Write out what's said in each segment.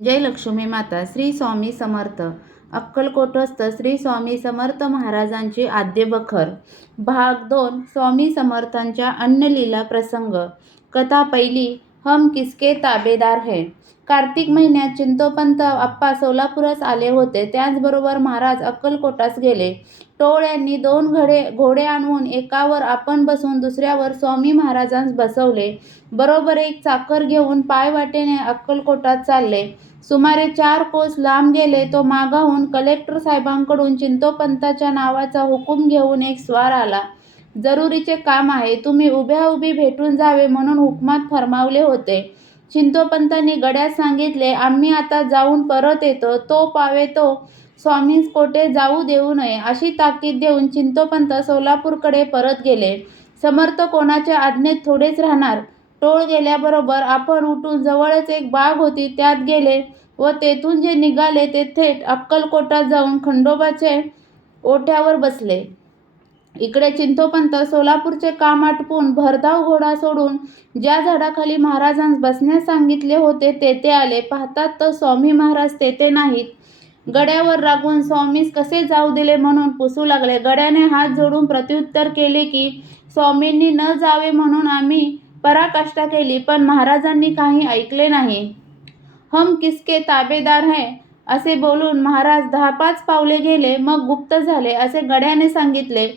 जय लक्ष्मी माता श्री स्वामी समर्थ. अक्कलकोटस्थ श्री स्वामी समर्थ महाराजांची आद्य बखर. भाग दोन स्वामी समर्थांच्या अन्नलीला प्रसंग. कथा पहिली हम किसके ताबेदार है? कार्तिक महिन्यात चिंतोपंत आप्पा सोलापुरास आले होते. त्याचबरोबर महाराज अक्कलकोटास गेले. टोळ यांनी दोन घडे घोडे आणून एकावर आपण बसून दुसऱ्यावर स्वामी महाराजांस बसवले. बरोबर एक चाकर घेऊन पायवाटेने अक्कलकोटात चालले. सुमारे चार कोस लांब गेले तो मागाहून कलेक्टर साहेबांकडून चिंतोपंताच्या नावाचा हुकूम घेऊन एक स्वार आला. जरुरीचे काम आहे. तुम्ही उभ्या उभी भेटून जावे म्हणून हुकमात फरमावले होते. चिंतोपंतांनी गड्यास सांगितले आम्ही आता जाऊन परत येतो. तो पावे तो. स्वामींस कोठे जाऊ देऊ नये. अशी ताकीद देऊन चिंतोपंत सोलापूरकडे परत गेले. समर्थ कोणाच्या आज्ञेत थोडेच राहणार. टोळ गेल्याबरोबर आपण उठून जवळच एक बाग होती त्यात गेले व तेथून जे निघाले ते थेट अक्कलकोटात जाऊन खंडोबाचे ओठ्यावर बसले. इकडे चिंतोपंत सोलापूरचे काम आटपून भरधाव घोडा सोडून ज्या झाडाखाली महाराजांस बसण्यास सांगितले होते तेथे आले. पाहतात तर स्वामी महाराज तेथे नाहीत. गड्यावर रागून स्वामीस कसे जाऊ दिले म्हणून पुसू लागले. गड्याने हात जोडून प्रत्युत्तर केले की स्वामींनी न जावे म्हणून आम्ही पराकाष्ठा केली पण महाराजांनी काही ऐकले नाही. हम किसके ताबेदार है? असे बोलून महाराज दहा पाच पावले गेले. मग गुप्त झाले. असे गड्याने सांगितले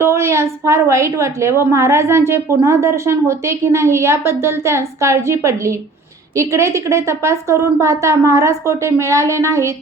टोळ यास फार वाईट वाटले व महाराजांचे पुन्हा दर्शन होते की नाही याबद्दल त्यास काळजी पडली. इकडे तिकडे तपास करून पाहता महाराज कोठे मिळाले नाहीत.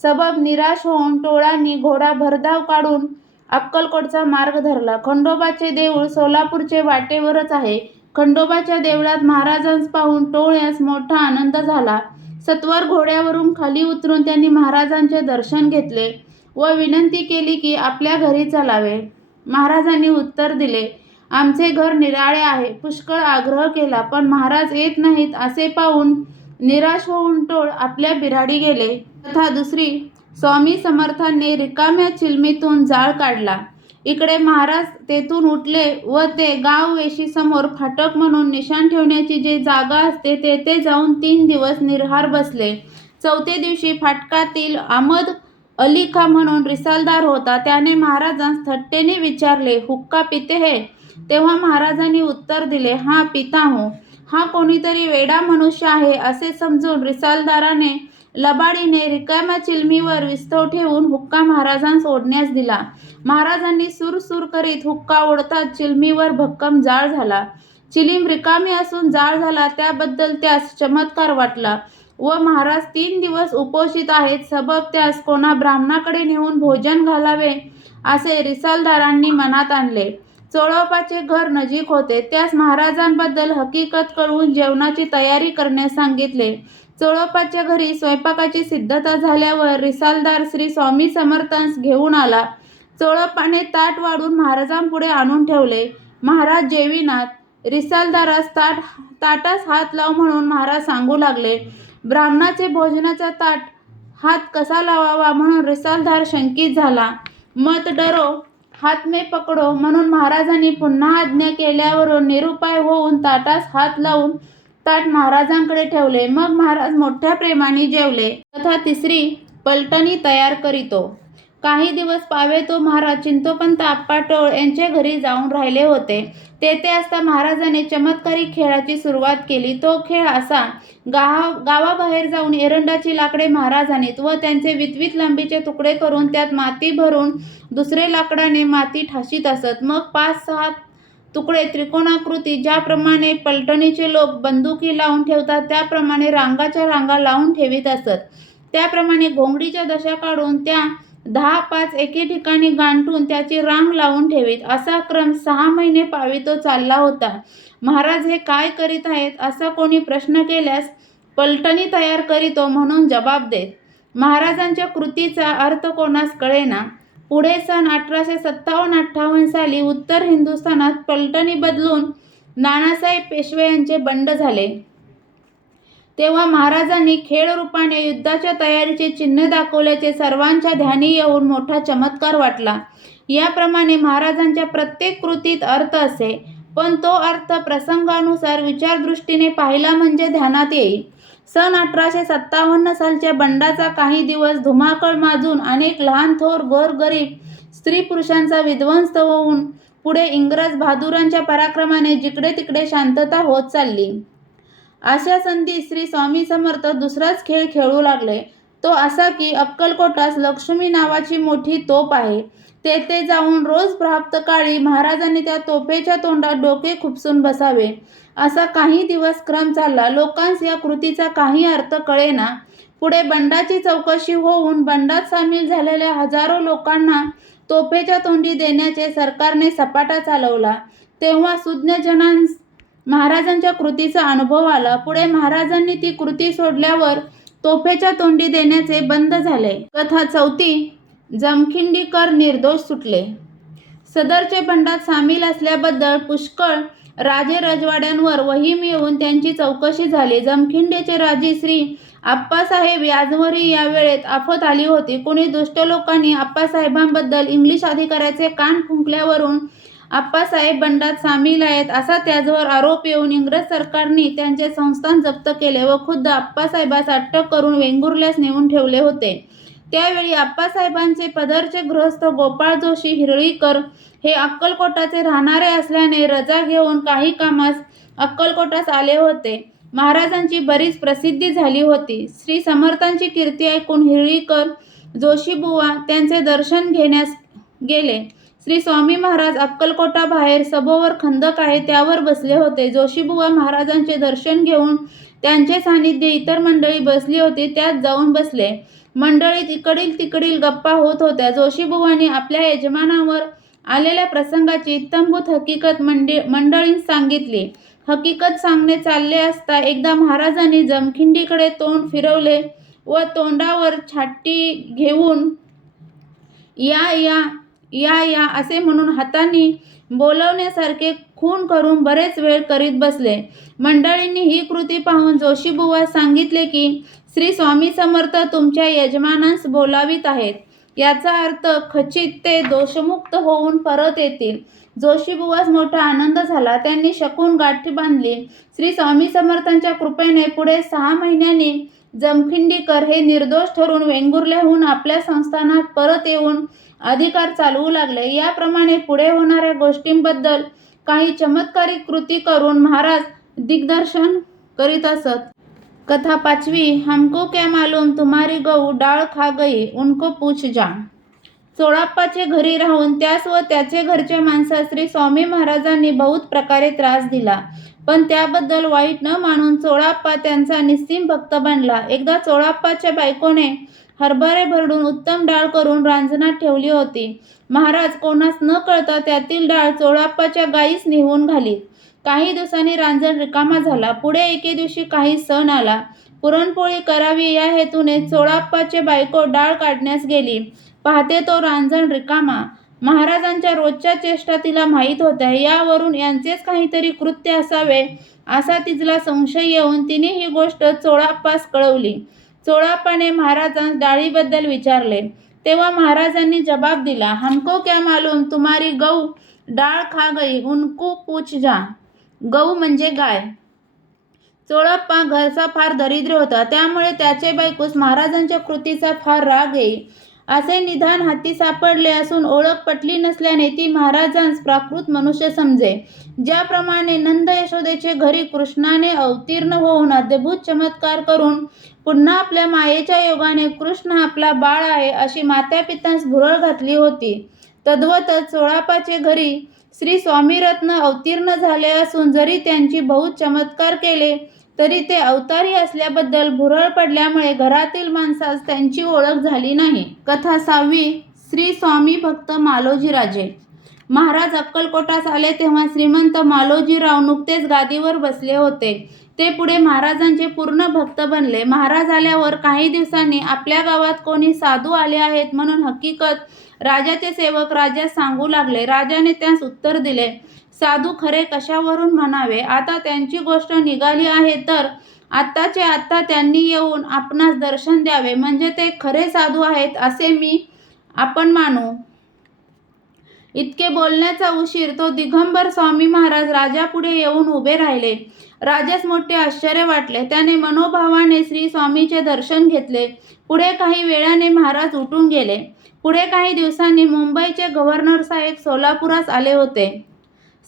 सबब निराश होऊन टोळांनी घोडा भरधाव काढून अक्कलकोटचा मार्ग धरला. खंडोबाचे देऊळ सोलापूरचे वाटेवरच आहे. खंडोबाच्या देवळात महाराजांस पाहून टोळ यास मोठा आनंद झाला. सत्वर घोड्यावरून खाली उतरून त्यांनी महाराजांचे दर्शन घेतले व विनंती केली की आपल्या घरी चलावे. महाराजांनी उत्तर दिले आमचे घर निराळे आहे पुष्कळ आग्रह केला पण महाराज येत नाहीत असे पाहून निराश होऊन टोळ आपल्या बिराडी गेले. तथा दुसरी स्वामी समर्थांनी रिकाम्या चिलमीतून जाळ काढला. इकडे महाराज तेथून उठले व ते गाव वेशीसमोर फाटक म्हणून निशाण ठेवण्याची जी जागा असते तेथे जाऊन तीन दिवस निर्हार बसले. चौथे दिवशी फाटकातील आमद अली खा म्हणून रिसालदार होता. त्याने महाराजांस थट्टेने विचारले हुक्का पिते हे? तेव्हा महाराजांनी उत्तर दिले हा पिता हो. हा कोणीतरी वेडा मनुष्य आहे असे समजून रिसालदाराने लबाडीने रिकाम्या चिलमीवर विस्तव ठेवून हुक्का महाराजांस ओढण्यास दिला. महाराजांनी सूर सूर करीत हुक्का ओढताच चिलमीवर भक्कम जाळ झाला. चिलीम रिकामी असून जाळ झाला त्याबद्दल त्यास चमत्कार वाटला. व महाराज तीन दिवस उपोषित आहेत. सबब त्यास कोणा ब्राह्मणाकडे नेऊन भोजन घालावे असे रिसालदारांनी मनात आणले. चोळोपाचे घर नजीक होते. त्यास महाराजांबद्दल हकीकत कळवून जेवणाची तयारी करण्यास सांगितले. चोळोपाच्या घरी स्वयंपाकाची सिद्धता झाल्यावर रिसालदार श्री स्वामी समर्थांस घेऊन आला. चोळोपाने ताट वाढून महाराजांपुढे आणून ठेवले. महाराज जेवीनाथ रिसालदारास ताट ताटास हात लाव म्हणून महाराज सांगू लागले. ब्राह्मणाचे भोजनाचा ताट हात कसा लावावा म्हणून रिसालदार शंकित झाला. मत डरो हात मे पकडो म्हणून महाराजांनी पुन्हा आज्ञा केल्यावरून निरुपाय होऊन ताटास हात लावून ताट महाराजांकडे ठेवले. मग महाराज मोठ्या प्रेमाने जेवले. तथा तिसरी पलटणी तयार करीतो. काही दिवस पावे तो महाराज चिंतोपंत आप्पा टोळ यांच्या घरी जाऊन राहिले होते. तेथे असता महाराजांनी चमत्कारी खेळाची सुरुवात केली. तो खेळ असा गाव गावाबाहेर जाऊन एरंडाची लाकडे महाराजांनी व त्यांचे वितवित लांबीचे तुकडे करून त्यात माती भरून दुसरे लाकडाने माती ठाशीत असत. मग पाच सहा तुकडे त्रिकोणाकृती ज्याप्रमाणे पलटणीचे लोक बंदुकी लावून ठेवतात त्याप्रमाणे रांगाच्या रांगा लावून ठेवीत असत. त्याप्रमाणे घोंगडीच्या दशा काढून त्या दहा पाच एके ठिकाणी गांठून त्याची रांग लावून ठेवीत. असा क्रम सहा महिने पावी तो चालला होता. महाराज हे काय करीत आहेत असा कोणी प्रश्न केल्यास पलटणी तयार करीतो म्हणून जबाब देत. महाराजांच्या कृतीचा अर्थ कोणास कळेना. पुढे सन अठराशे सत्तावन्न अठ्ठावन्न साली उत्तर हिंदुस्थानात पलटणी बदलून नानासाहेब पेशवे यांचे बंड झाले. तेव्हा महाराजांनी खेळ रूपाने युद्धाच्या तयारीचे चिन्ह दाखवल्याचे सर्वांच्या ध्यानी येऊन मोठा चमत्कार वाटला. याप्रमाणे महाराजांच्या प्रत्येक कृतीत अर्थ असे पण तो अर्थ प्रसंगानुसार विचारदृष्टीने पाहिला म्हणजे ध्यानात येईल. सन अठराशे सत्तावन्न सालच्या बंडाचा काही दिवस धुमाकळ माजून अनेक लहान थोर गोरगरीब स्त्री पुरुषांचा विध्वंस होऊन पुढे इंग्रज बहादुरांच्या पराक्रमाने जिकडे तिकडे शांतता होत चालली. अशा संधी श्री स्वामी समर्थ दुसराच खेळ खेळू लागले. तो असा की अक्कलकोटास लक्ष्मी नावाची मोठी तोप आहे. तेथे जाऊन रोज प्राप्तकाळी महाराजांनी त्या तोफेच्या तोंडात डोके खुपसून बसावे. असा काही दिवस क्रम चालला. लोकांस या कृतीचा काही अर्थ कळेना. पुढे बंडाची चौकशी होऊन बंडात सामील झालेल्या हजारो लोकांना तोफेच्या तोंडी देण्याचे सरकारने सपाटा चालवला. तेव्हा सुज्ञजनांस महाराजांच्या कृतीचा अनुभव आला. पुढे महाराजांनी ती कृती सोडल्यावर तोफेच्या तोंडी देण्याचे बंद झाले. कथा चौथी जमखिंडीकर निर्दोष सुटले. सदरचे बंडात सामील असल्याबद्दल पुष्कळ राजे रजवाड्यांवर वहीम येऊन त्यांची चौकशी झाली. जमखिंडीचे राजे श्री आप्पासाहेब याजवरी या वेळेत आफत आली होती. कोणी दुष्ट लोकांनी आप्पासाहेबांबद्दल इंग्लिश अधिकाऱ्याचे कान फुंकल्यावरून आप्पासाहेब बंडात सामील आहेत असा त्याचवर आरोप येऊन इंग्रज सरकारने त्यांचे संस्थान जप्त केले व खुद्द आप्पासाहेबास अटक करून वेंगुर्ल्यास नेऊन ठेवले होते. त्यावेळी आप्पासाहेबांचे पदरचे गृहस्थ गोपाळ जोशी हिरळीकर हे अक्कलकोटाचे राहणारे असल्याने रजा घेऊन काही कामास अक्कलकोटास आले होते. महाराजांची बरीच प्रसिद्धी झाली होती. श्री समर्थांची कीर्ती ऐकून हिरळीकर जोशीबुवा त्यांचे दर्शन घेण्यास गेले. श्री स्वामी महाराज अक्कलकोटाबाहेर सभोवर खंदक आहे त्यावर बसले होते. जोशीबुवा महाराजांचे दर्शन घेऊन त्यांचे सानिध्य इतर मंडळी बसली होती त्यात जाऊन बसले. मंडळीत इकडील तिकडील गप्पा होत होत्या. जोशीबुवांनी आपल्या यजमानावर आलेल्या प्रसंगाची इत्तंभूत हकीकत मंडे मंडळींस सांगितली. हकीकत सांगणे चालले असता एकदा महाराजांनी जमखिंडीकडे तोंड फिरवले व तोंडावर छाटी घेऊन या या या या असे म्हणून हातांनी बोलवण्यासारखे खून करून बरेच वेळ करीत बसले. मंडळींनी ही कृती पाहून जोशीबुवा सांगितले की श्री स्वामी समर्थ तुमच्या यजमानांस बोलावित आहेत. याचा अर्थ खचित ते दोषमुक्त होऊन परत येतील. जोशीबुवास मोठा आनंद झाला. त्यांनी शकून गाठी बांधली. श्री स्वामी समर्थांच्या कृपेने पुढे सहा महिन्यांनी जमखिंडीकर हे निर्दोष ठरून वेंगुर्ल्याहून आपल्या संस्थानात परत येऊन अधिकार चालवू लागले. याप्रमाणे पुढे होणाऱ्या गोष्टींबद्दल काही चमत्कारिक कृती करून महाराज दिग्दर्शन करीत असत. कथा पाचवी हमको क्या मालूम तुम्हारी गऊ डाळ खा गई उनको पूछ जा चोळाप्पाचे घरी राहून त्यास व त्याचे घरच्या माणसास श्री स्वामी महाराजांनी बहुत प्रकारे त्रास दिला. पण त्याबद्दल वाईट न मानून चोळाप्पा त्यांचा निस्सीम भक्त बनला. एकदा चोळाप्पाच्या बायकोने हरभरे भरडून उत्तम डाळ करून रांजणात ठेवली होती. महाराज कोणास न कळता त्यातील डाळ चोळाप्पाच्या गाईस नेऊन घालीत. काही दिवसांनी रांजण रिकामा झाला. पुढे एके दिवशी काही सण आला. पुरणपोळी करावी या हेतूने चोळाप्पाचे बायको डाळ काढण्यास गेली. पाहते तो रांजण रिकामा. महाराजांच्या रोजच्या चेष्टा तिला माहीत होत्या. यावरून यांचेच काहीतरी कृत्य असावे असा तिला संशय येऊन तिने ही गोष्ट चोळाप्पास कळवली. चोळाप्पाने महाराजांस डाळीबद्दल विचारले. तेव्हा महाराजांनी जबाब दिला हमको क्या मालूम तुम्हारी गऊ डाळ खा गई उनको पूछ जा. गऊ म्हणजे गाय चोळप्पा घरचा फार दरिद्र होता त्यामुळे त्याचे बायकोस महाराजांच्या कृतीचा फार राग येई. असे निधान हाती सापडले असून ओळख पटली नसल्याने ती महाराजांस प्राकृत मनुष्य समजे. ज्याप्रमाणे नंद यशोदेचे घरी कृष्णाने अवतीर्ण होऊन अद्भुत चमत्कार करून पुन्हा आपल्या मायेच्या योगाने कृष्ण आपला बाळ आहे अशी मातापितांस भुरळ घातली होती. तद्वतच सोळापाचे घरी श्री स्वामीरत्न अवतीर्ण झाले असून जरी त्यांची बहुत चमत्कार केले तरी ते अवतारी असल्याबद्दल भुरळ पडल्यामुळे घरातील माणसास त्यांची ओळख झाली नाही. कथा सहावी श्री स्वामी भक्त मालोजीराजे. महाराज अक्कलकोटास आले तेव्हा श्रीमंत मालोजीराव नुकतेच गादीवर बसले होते. ते पुढे महाराजांचे पूर्ण भक्त बनले. महाराज आल्यावर काही दिवसांनी आपल्या गावात कोणी साधू आले आहेत म्हणून हकीकत राजाचे सेवक राजास सांगू लागले. राजाने त्यास उत्तर दिले. साधू खरे कशावरून म्हणावे? आता त्यांची गोष्ट निघाली आहे तर आत्ताचे आत्ता त्यांनी येऊन आपणास दर्शन द्यावे. म्हणजे ते खरे साधू आहेत असे मी आपण मानू. इतके बोलण्याचा उशीर. तो दिगंबर स्वामी महाराज राजापुढे येऊन उभे राहिले. राजास मोठे आश्चर्य वाटले. त्याने मनोभावाने श्री स्वामीचे दर्शन घेतले. पुढे काही वेळाने महाराज उठून गेले. पुढे काही दिवसांनी मुंबईचे गव्हर्नर साहेब सोलापुरास आले होते.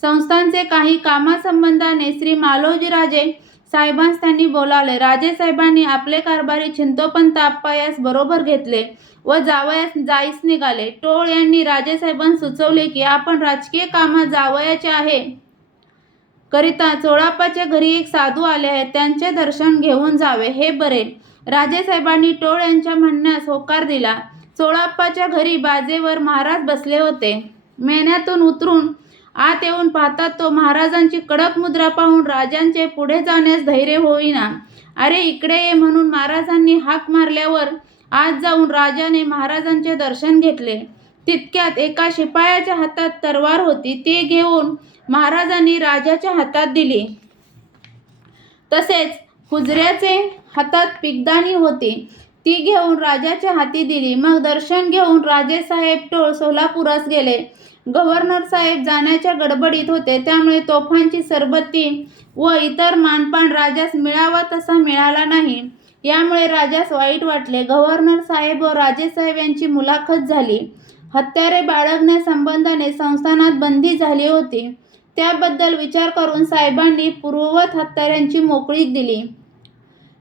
संस्थांचे काही कामासंबंधाने श्री मालोजीराजे साहेबांस त्यांनी बोलावले राजेसाहेबांनी आपले कारभारी चिंतोपंत आप्पायास बरोबर घेतले व जावयास जाईस निघाले. टोळ यांनी राजेसाहेबांस सुचवले की आपण राजकीय कामात जावयाचे आहे करिता चोळाप्पाच्या घरी एक साधू आले आहेत त्यांचे दर्शन घेऊन जावे. हे बरे. राजेसाहेबांनी टोळ यांच्या म्हणण्यास होकार दिला. चोळाप्पाच्या घरी बाजेवर महाराज बसले होते. मेन्यातून उतरून आत येऊन पाहतात तो महाराजांची कडक मुद्रा पाहून राजांचे पुढे जाण्यास धैर्य होईना. अरे इकडे ये म्हणून महाराजांनी हाक मारल्यावर आत जाऊन राजाने महाराजांचे दर्शन घेतले. तितक्यात एका शिपायाच्या हातात तरवार होती. ती घेऊन महाराजांनी राजाच्या हातात दिली. तसेच हुजऱ्याचे हातात पिकदाणी होती. ती घेऊन राजाच्या हाती दिली. मग दर्शन घेऊन राजेसाहेब टोळ सोलापुरास गेले. गव्हर्नर साहेब जाण्याच्या गडबडीत होते. त्यामुळे तोफांची सरबत्ती व इतर मानपान राजास मिळावा तसा मिळाला नाही. यामुळे राजास वाईट वाटले. गव्हर्नर साहेब व राजेसाहेब यांची मुलाखत झाली. हत्यारे बाळगण्यासंबंधाने संस्थानात बंदी झाली होती. त्याबद्दल विचार करून साहेबांनी पूर्ववत हत्याऱ्यांची मोकळीक दिली.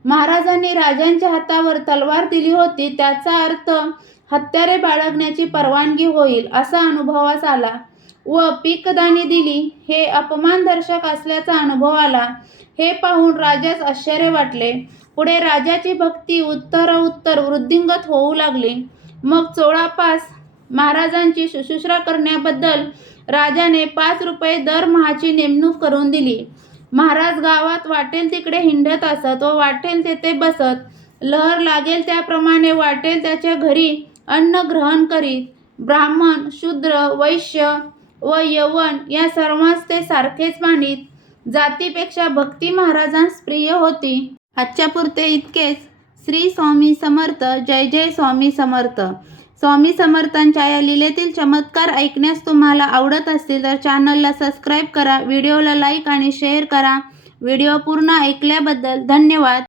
महाराजांनी राजांच्या हातावर तलवार दिली होती. त्याचा अर्थ हत्यारे बाळगण्याची परवानगी होईल असा अनुभवास आला व पीकदानी दिली. हे अपमानदर्शक असल्याचा अनुभव आला. हे पाहून राजास आश्चर्य वाटले. पुढे राजाची भक्ती उत्तरोत्तर वृद्धिंगत होऊ लागली. मग चोळापास महाराजांची शुश्रूषा करण्याबद्दल राजाने पाच रुपये दरमहाची नेमणूक करून दिली. महाराज गावात वाटेल तिकडे हिंडत असत व वाटेल तेथे बसत. लहर लागेल त्याप्रमाणे वाटेल त्याच्या घरी अन्न ग्रहण करीत ब्राह्मण शूद्र वैश्य व यवन या सर्वांस ते सारखेच मानित. जातीपेक्षा भक्ती महाराजांस प्रिय होती. आजच्यापुरते इतकेच. श्री स्वामी समर्थ जय जय स्वामी समर्थ. स्वामी समर्थांच्या या लिलेतील चमत्कार ऐकण्यास तुम्हाला आवडत असतील तर चॅनलला सबस्क्राईब करा व्हिडिओला लाईक आणि शेअर करा. व्हिडिओ पूर्ण ऐकल्याबद्दल धन्यवाद.